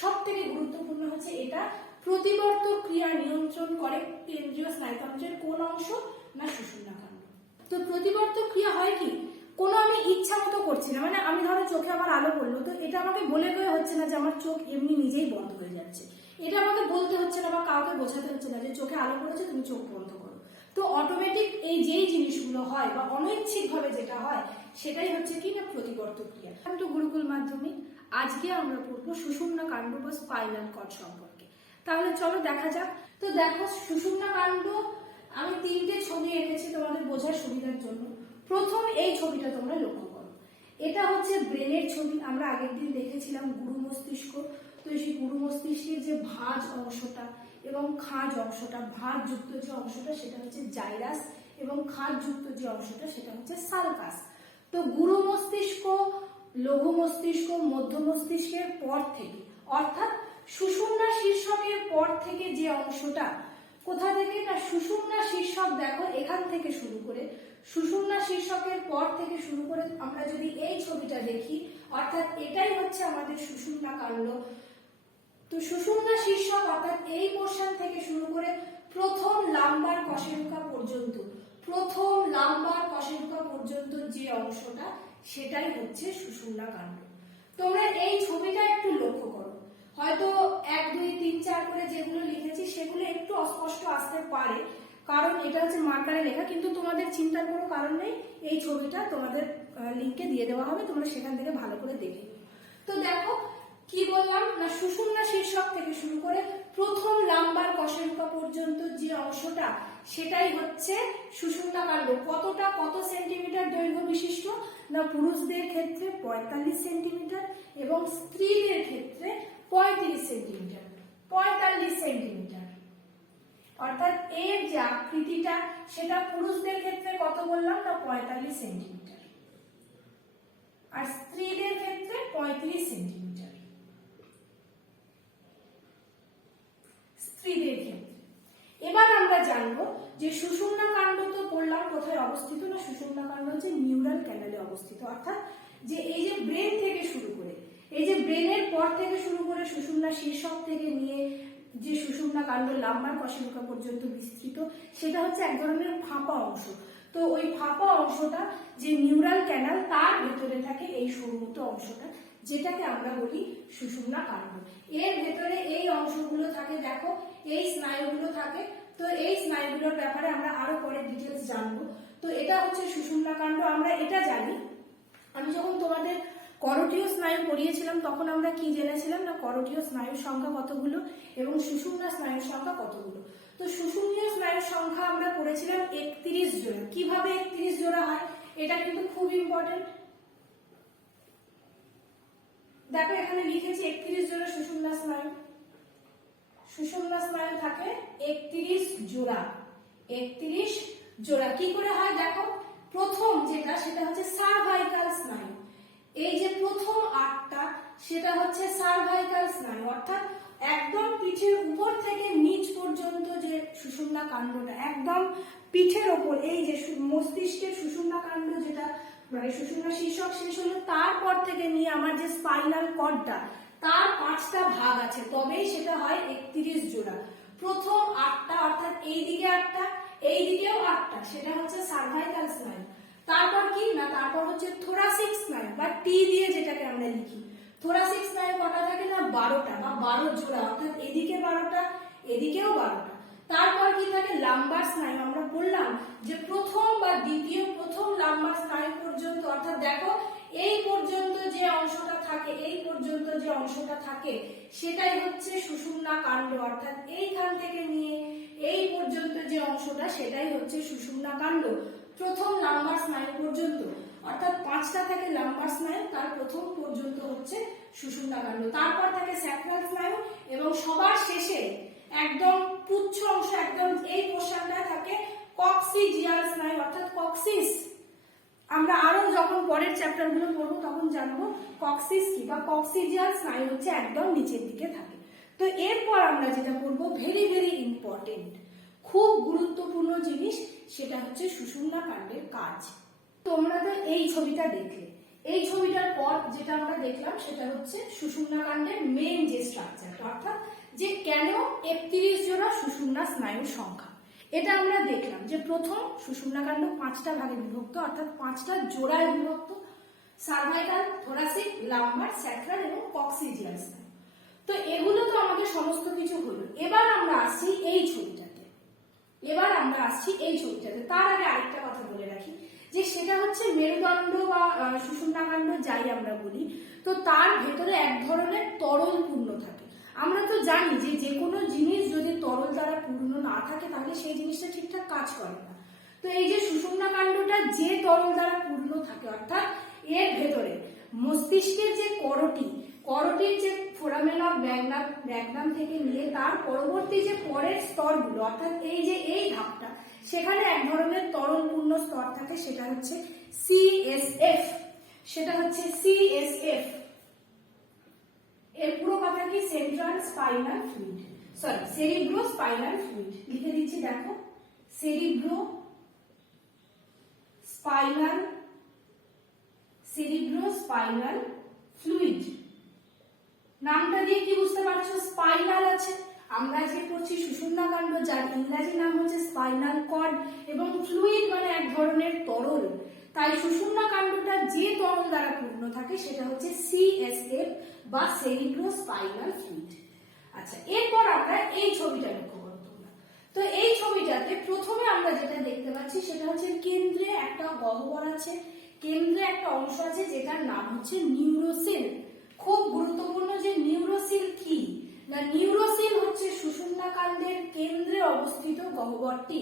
সব থেকে গুরুত্বপূর্ণ হচ্ছে এটা প্রতিবর্ত ক্রিয়া নিয়ন্ত্রণ করে কেন্দ্রীয় স্নায়ুতন্ত্রের কোন অংশ না সুষুম্নাকাণ্ড। তো প্রতিবর্ত ক্রিয়া হয় কি, কোনো আমি ইচ্ছা মতো করছি না, মানে আমি ধরো চোখে আমার আলো পড়লো, তো এটা আমাকে বলে কয়ে হচ্ছে না যে আমার চোখ এমনি নিজেই বন্ধ হয়ে যাচ্ছে, এটা আমাকে বলতে হচ্ছে না বা কাউকে বোঝাতে হচ্ছে না যে চোখে আলো পড়েছে তুমি চোখ বন্ধ করো। তো অটোমেটিক এই যেই জিনিসগুলো হয় বা অনৈচ্ছিক ভাবে যেটা হয় সেটাই হচ্ছে কি না প্রতিবর্ত ক্রিয়া। তো গুরুকুল মাধ্যমিক আজকে আমরা পড়বো সুষুম্নাকাণ্ড বা স্পাইনাল কর্ড সম্পর্কে। তাহলে চলো দেখা যাক। তো দেখো সুষুম্নাকাণ্ড আমি 3টে ছবি এঁকেছি তোমাদের বোঝার সুবিধার জন্য। প্রথম এই ছবিটা তোমরা লক্ষ্য করো, এটা হচ্ছে ব্রেনের ছবি। আমরা আগের দিন দেখেছিলাম গুরু মস্তিষ্ক। তো সেই গুরু মস্তিষ্কের যে ভাঁজ অংশটা এবং খাঁজ অংশটা, ভাঁজ যুক্ত যে অংশটা সেটা হচ্ছে জাইরাস এবং খাঁজ যুক্ত যে অংশটা সেটা হচ্ছে সালকাস। তো গুরু মস্তিষ্ক, লঘু মস্তিষ্ক, মধ্য মস্তিষ্কের পর থেকে, অর্থাৎ সুষুম্না শীর্ষকের পর থেকে যে অংশটা, কোথা থেকে না সুষুম্না শীর্ষক, দেখো এখান থেকে শুরু করে সুষুম্না শীর্ষকের পর থেকে শুরু করে আমরা যদি এই ছবিটা দেখি, অর্থাৎ এটাই হচ্ছে আমাদের সুষুম্নাকাণ্ড। তো সুষুম্না শীর্ষক অর্থাৎ এই পোর্শন থেকে শুরু করে প্রথম লাম্বার কশেরুকা পর্যন্ত, প্রথম লাম্বার কশেরুকা পর্যন্ত যে অংশটা সেটাই হচ্ছে সুষুম্নাকাণ্ড। তোমরা এই ছবিটা একটু লক্ষ্য করো, হয়তো 1 2 3 4 করে যেগুলো লিখেছি সেগুলো একটু অস্পষ্ট আসতে পারে, কারণ এটা হচ্ছে মার্কারে লেখা, কিন্তু তোমাদের চিন্তার কোনো কারণ নেই, এই ছবিটা তোমাদের লিংকে দিয়ে দেওয়া হবে, তোমরা সেখান থেকে ভালো করে দেখে। তো দেখো কি বললাম না, সুষুম্না শীর্ষক থেকে শুরু করে প্রথম লাম্বার কশেরুকা পর্যন্ত যে অংশটা সেটাই হচ্ছে সুষুম্নাকাণ্ড। কতটা, কত সেন্টিমিটার দৈর্ঘ্য বিশিষ্ট না, পুরুষদের ক্ষেত্রে 45 সেন্টিমিটার এবং স্ত্রীদের ক্ষেত্রে 35 সেন্টিমিটার, 45 সেন্টিমিটার। অর্থাৎ এর যে আকৃতিটা সেটা পুরুষদের ক্ষেত্রে কত বললাম না 45 সেন্টিমিটার, আর স্ত্রীদের ক্ষেত্রে 35 সেন্টিমিটার, স্ত্রীদের ক্ষেত্রে। এবার আমরা জানবো যে সুষুম্নাকাণ্ড তো পড়লাম কোথায় অবস্থিত না, সুষুম্নাকাণ্ড হচ্ছে নিউরাল ক্যানালে অবস্থিত, অর্থাৎ যে এই যে ব্রেন থেকে শুরু করে, এই যে ব্রেনের পর থেকে শুরু করে সুষুম্না শীর্ষক থেকে নিয়ে যে সুষুম্নাকাণ্ড লাম্বার কশেরুকা পর্যন্ত বিস্তৃত, সেটা হচ্ছে এক ধরনের ফাঁপা অংশ। তো ওই ফাঁপা অংশটা যে নিউরাল ক্যানাল, তার ভেতরে থাকে এই সরু মতো অংশটা, যেটাকে আমরা বলি সুষুম্নাকাণ্ড। এর ভেতরে এই অংশগুলো থাকে, দেখো এই স্নায়ুগুলো থাকে। তো এই স্নায়ুগুলোর ব্যাপারে আমরা আরো পরে ডিটেলস জানবো। তো এটা হচ্ছে সুষুম্নাকাণ্ড। আমরা এটা জানি, আমি যখন তোমাদের করোটীয় স্নায়ু পড়িয়েছিলাম তখন আমরা কি জেনেছিলাম না, করোটীয় স্নায়ুর সংখ্যা কতগুলো এবং সুষুম্না স্নায়ুর সংখ্যা কতগুলো। তো সুষুম্নীয় স্নায়ুর সংখ্যা আমরা পড়েছিলাম 31 জোড়া। কিভাবে 31 জোড়া হয় এটা কিন্তু খুব ইম্পর্টেন্ট। দেখো এখানে লিখেছি 31 জোড়া সুষুম্না স্নায়ু, সুষুম্না স্নায়ু থাকে 31 জোড়া, 31 জোড়া। কি করে হয় দেখো, প্রথম যেটা সেটা হচ্ছে সার্ভাইকাল স্নায়ু, এই যে প্রথম 8টা সেটা হচ্ছে সার্ভাইকাল স্নায়ু, অর্থাৎ একদম পিঠের উপর থেকে নিচ পর্যন্ত যে সুষুম্নাকাণ্ডটা, একদম পিঠের ওপর, এই যে মস্তিষ্কের সুষুম্নাকাণ্ড যেটা মানে সুষুম্না শীর্ষক শেষ হলো, তারপর থেকে নিয়ে আমার যে স্পাইনাল কর্ডটা, তার 5টা ভাগ আছে, তবেই সেটা হয় 31 জোড়া। প্রথম 8টা অর্থাৎ এই দিকে 8টা, এই দিকেও 8টা, সেটা হচ্ছে সার্ভাইকাল স্নায়ু। তারপর কি না, তারপর হচ্ছে থোরাসিক স্নায়ু বা টি দিয়ে যেটাকে আমরা লিখি। থোরাসিক স্নায়ু কটা থাকে না 12টা বা 12 জোড়া, অর্থাৎ এদিকে 12টা, এদিকেও 12টা। তারপর কি থাকে লাম্বার স্নায়ু। আমরা বললাম যে প্রথম বা দ্বিতীয়, প্রথম লাম্বার স্নায়ু পর্যন্ত, অর্থাৎ দেখো এই পর্যন্ত যে অংশটা থাকে, এই পর্যন্ত যে অংশটা থাকে সেটাই হচ্ছে সুষুম্নাকাণ্ড, অর্থাৎ এইখান থেকে নিয়ে এই পর্যন্ত যে অংশটা সেটাই হচ্ছে সুষুম্নাকাণ্ড, প্রথম লাম্বার স্নায়ু পর্যন্ত। অর্থাৎ 5টা থাকে লাম্বার স্নায়ু, তার প্রথম পর্যন্ত হচ্ছে সুষুম্নাকাণ্ড। তারপর থাকে স্যাক্রাল স্নায়ু এবং সবার শেষে একদম পুচ্ছ অংশ, একদম এই পোর্শনটা থাকে কক্সিজিয়াল স্নায়ু, অর্থাৎ কক্সিস। আমরা আরো যখন পরের চ্যাপ্টার গুলো পড়বো তখন জানবো কক্সিস কি, বা কক্সিজিয়াল স্নায়ু হচ্ছে একদম নিচের দিকে থাকে। তো এরপর আমরা যেটা পড়বো ভেরি ভেরি ইম্পর্টেন্ট, খুব গুরুত্বপূর্ণ জিনিস, সেটা হচ্ছে সুষুম্নাকাণ্ডের কাজ। তোমরা তো এই ছবিটা দেখলে, এই ছবিটার পর যেটা আমরা দেখলাম সেটা হচ্ছে সুষুম্নাকাণ্ডের মেইন যে স্ট্রাকচার। অর্থাৎ যে কেন 31 জোড়া সুষুম্না স্নায়ুর সংখ্যা। এটা আমরা দেখলাম যে প্রথম সুষুম্নাকাণ্ড 5টা ভাগে বিভক্ত, অর্থাৎ 5টা জোড়ায় বিভক্ত, সার্ভাইকাল, থোরাসিক, লাম্বার, স্যাক্রাল এবং কক্সিজিয়াল স্নায়ু। তো এগুলো তো আমাদের সমস্ত কিছু হলো। এবার আমরা আসছি এই ছবিটাতে। তার আগে আরেকটা কথা বলে রাখি যে সেটা হচ্ছে মেরুদণ্ড বা সুষুম্নাকাণ্ড যাই আমরা বলি, তো তার ভেতরে এক ধরনের তরল পূর্ণ থাকে। আমরা তো জানি যে যে কোনো জিনিস যদি তরল দ্বারা পূর্ণ না থাকে তাহলে সেই জিনিসটা ঠিকঠাক কাজ করে না। তো এই যে সুষুম্নাকাণ্ডটা যে তরল দ্বারা পূর্ণ থাকে, অর্থাৎ এর ভেতরে মস্তিষ্কের যে করটির যে ফোরামেন অফ ম্যাগনাম থেকে নিয়ে তার পরবর্তী যে পরের স্তরগুলো, অর্থাৎ এই যে এই ধাপটা, সেখানে এক ধরনের তরলপূর্ণ স্তর থাকে, সেটা হচ্ছে সিএসএফ। এর পুরো কথা কি? Cerebro spinal fluid. লিখে দিচ্ছি, দেখো, সেরিব্রো স্পাইনাল ফ্লুইড। নামটা দিয়ে কি বুঝতে পারছো? স্পাইনাল আছে। আমরা যে পড়ছি সুষুম্নাকাণ্ড, যার ইংরাজি নাম হচ্ছে স্পাইনাল কর্ড, এবং ফ্লুইড মানে এক ধরনের তরল। তাই সুষুম্নাকাণ্ডটা যে তরল দ্বারা পূর্ণ থাকে সেটা হচ্ছে সিএসএফ বা সেরিব্রো স্পাইনাল ফ্লুইড। আচ্ছা, এরপর আমরা এই ছবিটা লক্ষ্য করব। তো এই ছবিটাতে প্রথমে আমরা যেটা দেখতে পাচ্ছি সেটা হচ্ছে কেন্দ্রে একটা গহ্বর আছে, কেন্দ্রে একটা অংশ আছে যেটার নাম হচ্ছে নিউরোসিল। খুব গুরুত্বপূর্ণ যে নিউরোসিল কি না, নিউরোসিল হচ্ছে সুষুম্নাকাণ্ডের কেন্দ্রে অবস্থিত গহ্বরটি।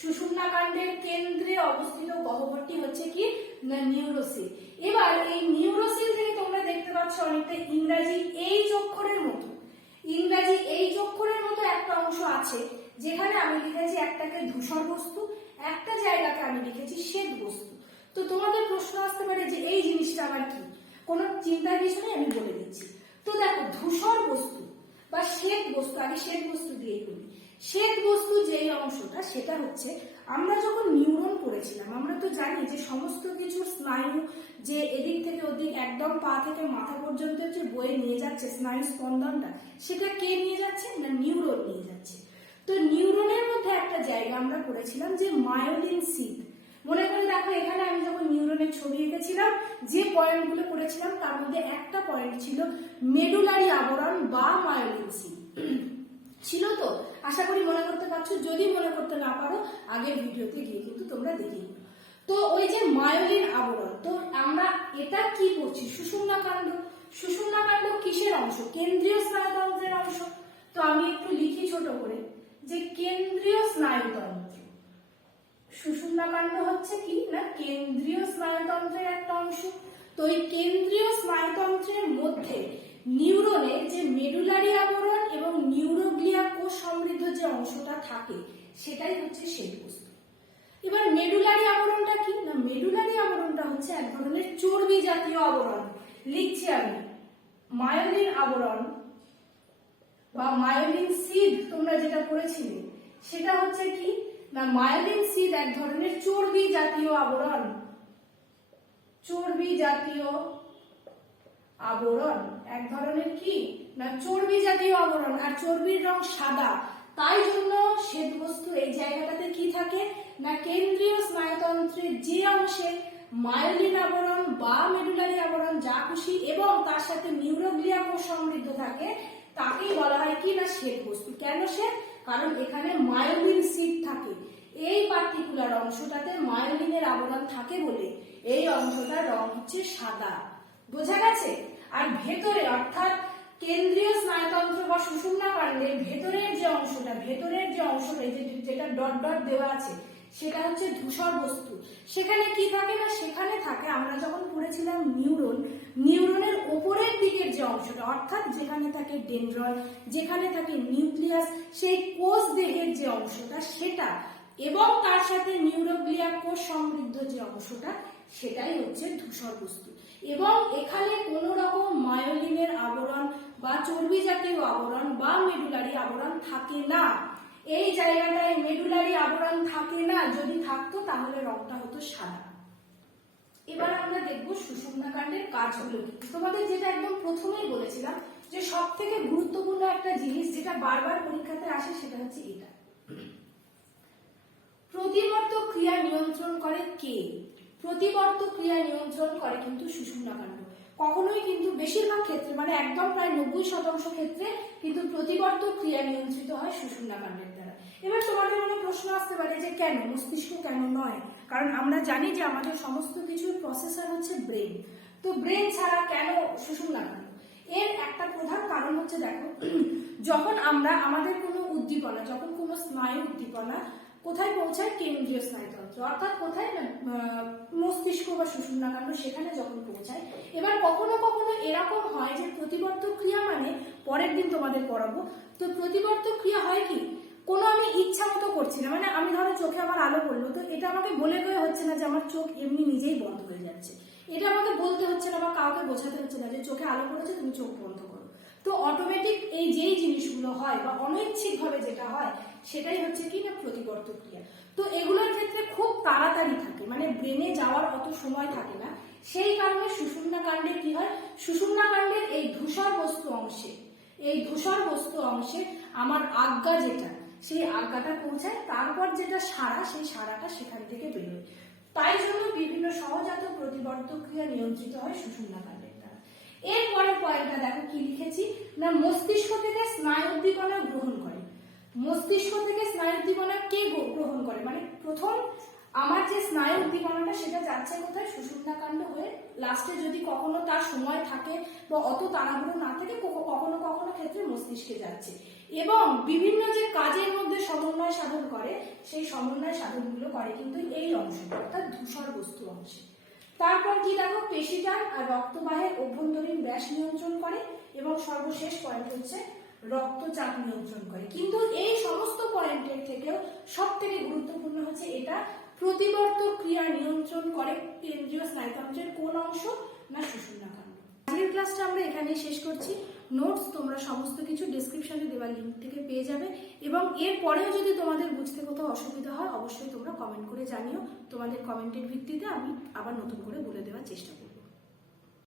সুষুম্নাকাণ্ডের কেন্দ্রে অবস্থিত গহ্বরটি হচ্ছে কি না, নিউরোসিল। এবার এই নিউরোসিল থেকে তোমরা দেখতে পাচ্ছ অনেকটা ইংরাজি এইচ অক্ষরের মতো একটা অংশ আছে, যেখানে আমি লিখেছি একটাকে ধূসর বস্তু, একটা জায়গাকে আমি লিখেছি শ্বেত বস্তু। তো তোমাদের প্রশ্ন আসতে পারে যে এই জিনিসটা আবার কি? কোনো চিন্তার বিষয় আমি বলে দিচ্ছি। তো দেখো, ধূসর বস্তু বা শ্বেত বস্তু, আগে শ্বেত বস্তু দিয়ে বলি। শ্বেত বস্তু যেই অংশটা, সেটা হচ্ছে আমরা যখন নিউরন পড়েছিলাম, আমরা তো জানি যে সমস্ত কিছু স্নায়ু যে এদিক থেকে ওদিক একদম পা থেকে মাথা পর্যন্ত যে বয়ে নিয়ে যাচ্ছে স্নায়ু স্পন্দনটা, সেটা কে নিয়ে যাচ্ছে না, নিউরন নিয়ে যাচ্ছে। তো নিউরনের মধ্যে একটা জায়গা আমরা পড়েছিলাম যে মায়োলিন সিদ। মনে করে দেখো, এখানে আমি যখন নিউরনের ছবি এঁকেছিলাম, যে পয়েন্টগুলো করেছিলাম তার মধ্যে একটা পয়েন্ট ছিল মেডুলারি আবরণ বা মায়োলিন সিদ ছিল। তো আশা করি মনে করতে পারছো। যদি মনে করতে না পারো, আগের ভিডিওতে গিয়ে কিন্তু তোমরা দেখে নিও। তো ওই যে মায়োলিন আবরণ, তো আমরা এটা কি করছি? সুষুম্নাকাণ্ড কিসের অংশ? কেন্দ্রীয় স্নায়ুতন্ত্রের অংশ। তো আমি একটু লিখি ছোট করে যে কেন্দ্রীয় স্নায়ুতন্ত্র। সুষুম্নাকাণ্ড হচ্ছে কি না, কেন্দ্রীয় স্নায়ুতন্ত্রের একটা অংশ। তো এই কেন্দ্রীয় স্নায়ুতন্ত্রের মধ্যে নিউরনের যে মেডুলারি আবরণ এবং নিউরোগ্লিয়া কোষ সমৃদ্ধ যে অংশটা থাকে, সেটাই হচ্ছে শ্বেত বস্তু। এবার মেডুলারি আবরণটা কি না, মেডুলারি আবরণটা হচ্ছে এক ধরনের চর্বি জাতীয় আবরণ। লিখছি আমি, মায়োলিন আবরণ বা মায়োলিন সিদ তোমরা যেটা পড়েছিলে, সেটা হচ্ছে কি না, মায়োলিন সিদ এক ধরনের চর্বি জাতীয় আবরণ। এক ধরনের কি না, চর্বি জাতীয় আবরণ। আর চর্বির রং সাদা, তাই জন্য শ্বেত বস্তু এই জায়গাটাতে কি থাকে না, কেন্দ্রীয় স্নায়ুতন্ত্রের যে অংশে মায়োলিন আবরণ বা মেডুলারি আবরণ যা খুশি এবং তার সাথে নিউরোগ্লিয়া কোষ সমৃদ্ধ থাকে, তাকেই বলা হয় কি না, শ্বেত বস্তু। কেন শ্বেত? কারণ এখানে মায়োলিন সিদ থাকে। এই পার্টিকুলার অংশটাতে মায়োলিনের আবরণ থাকে বলে এই অংশটার রং হচ্ছে সাদা। বোঝা গেছে? আর ভেতরে, অর্থাৎ কেন্দ্রীয় স্নায়ুতন্ত্র বা সুষুম্নাকাণ্ডের ভেতরের যে অংশটা, যেটা ডট ডট দেওয়া আছে, সেটা হচ্ছে ধূসর বস্তু। সেখানে কি থাকে না, সেখানে থাকে, আমরা যখন পড়েছিলাম নিউরনের উপরের দিকের যে অংশটা, অর্থাৎ যেখানে থাকে ডেনড্রন, যেখানে থাকে নিউক্লিয়াস, সেই কোষ দেহের যে অংশটা সেটা, এবং তার সাথে নিউরোগ্লিয়া কোষ সমৃদ্ধ যে অংশটা, সেটাই হচ্ছে ধূসর বস্তু। এবং এখানে কোনো রকম মায়োলিনের আবরণ বা চর্বি জাতীয় আবরণ বা মেডুলারি আবরণ থাকে না। এই জায়গাটায় মেডুলারি আবরণ থাকে না। যদি থাকতো তাহলে রংটা হতো সাদা। এবার আমরা দেখব সুষুম্নাকাণ্ডের কাজগুলো কি। তোমাদের যেটা একদম প্রথমেই বলেছিলাম যে সব থেকে গুরুত্বপূর্ণ একটা জিনিস যেটা বারবার পরীক্ষাতে আসে সেটা হচ্ছে এটা, প্রতিবর্তক ক্রিয়া নিয়ন্ত্রণ করে কে? প্রতিবর্তক ক্রিয়া নিয়ন্ত্রণ করে কিন্তু সুষুম্নাকাণ্ড। কখনোই কিন্তু বেশিরভাগ ক্ষেত্রে মানে একদম প্রায় 90% ক্ষেত্রে কিন্তু প্রতিবর্তক ক্রিয়া নিয়ন্ত্রিত হয় সুষুম্নাকাণ্ডের দ্বারা। এবার তোমাদের মনে প্রশ্ন আসতে পারে যে কেন, মস্তিষ্ক কেন নয়? কারণ আমরা জানি যে আমাদের সমস্ত কিছুর প্রসেসর হচ্ছে ব্রেন, তো ব্রেন ছাড়া কেন সুষুম্নাকাণ্ড? এর একটা প্রধান কারণ হচ্ছে দেখো, যখন আমরা আমাদের কোনো উদ্দীপনা, যখন কোনো স্নায়ু উদ্দীপনা কোথায় পৌঁছায়? কেন্দ্রীয় স্নায়ুতন্ত্র, অর্থাৎ কোথায়? মস্তিষ্ক বা সুষুম্নাকাণ্ড, সেখানে যখন পৌঁছায়। এবার কখনো কখনো এরকম হয় যে প্রতিবর্তক ক্রিয়া মানে, পরের দিন তোমাদের পড়াবো, তো প্রতিবর্তক ক্রিয়া হয় কি, কোনো আমি ইচ্ছা মতো করছি না, মানে আমি ধরো চোখে আমার আলো পড়লো, তো এটা আমাকে বলে কয়ে হচ্ছে না যে আমার চোখ এমনি নিজেই বন্ধ হয়ে যাচ্ছে, এটা আমাকে বলতে হচ্ছে না বা কাউকে বোঝাতে হচ্ছে না যে চোখে আলো পড়েছে তুমি চোখ বন্ধ করো। তো অটোমেটিক এই যেই জিনিসগুলো হয় বা অনৈচ্ছিক ভাবে যেটা হয় সেটাই হচ্ছে কি না প্রতিবর্তক ক্রিয়া। তো এগুলোর ক্ষেত্রে খুব তাড়াতাড়ি থাকে, মানে ব্রেনে যাওয়ার অত সময় থাকে না, সেই কারণে সুষুম্নাকাণ্ডে কি হয়, সুষুম্নাকাণ্ডের এই ধূসর বস্তু অংশে, এই ধূসর বস্তু অংশে আমার আজ্ঞা যেটা, সেই আজ্ঞাটা পৌঁছায়, তারপর যেটা সারা, সেই সারাটা সেখান থেকে বেরোয়। তাই জন্য বিভিন্ন সহজাত প্রতিবর্তক ক্রিয়া নিয়ন্ত্রিত হয় সুষুম্নাকাণ্ডের দ্বারা। এরপরের পয়েন্টটা দেখো কি লিখেছি না, মস্তিষ্ক থেকে স্নায়ু উদ্দীপনা গ্রহণ করে। মস্তিষ্ক থেকে স্নায়ু উদ্দীপনা কে গ্রহণ করে? মানে প্রথম আমার যে স্নায়ু উদ্দীপনাটা সেটা যাচ্ছে কোথায়? সুষুম্নাকাণ্ড হয়ে লাস্টে যদি কখনো তার সময় থাকে বা অত তাড়াহুড়ো না থাকে কখনো কখনো ক্ষেত্রে মস্তিষ্কে যাচ্ছে, এবং বিভিন্ন যে কাজের মধ্যে সমন্বয় সাধন করে সেই সমন্বয় সাধনগুলো করে কিন্তু এই অংশটা, অর্থাৎ ধূসর বস্তু অংশে। তারপর কি দেখো, পেশিটার আর রক্তবাহের অভ্যন্তরীণ ব্যাস নিয়ন্ত্রণ করে, এবং সর্বশেষ পয়েন্ট হচ্ছে রক্তচাপ নিয়ন্ত্রণ করে। কিন্তু এই সমস্ত পয়েন্টের থেকেও সব থেকে গুরুত্বপূর্ণ হচ্ছে এটা, প্রতিবর্তক ক্রিয়া নিয়ন্ত্রণ করে কেন্দ্রীয় স্নায়ুতন্ত্রের কোন অংশ? না সুষুম্নাকাণ্ড। আজকের ক্লাসটা আমরা এখানেই শেষ করছি। নোটস তোমরা সমস্ত কিছু ডেসক্রিপশনে দেওয়া লিঙ্ক থেকে পেয়ে যাবে, এবং এর পরেও যদি তোমাদের বুঝতে কোথাও অসুবিধা হয় অবশ্যই তোমরা কমেন্ট করে জানিও। তোমাদের কমেন্টের ভিত্তিতে আমি আবার নতুন করে বলে দেওয়ার চেষ্টা করব।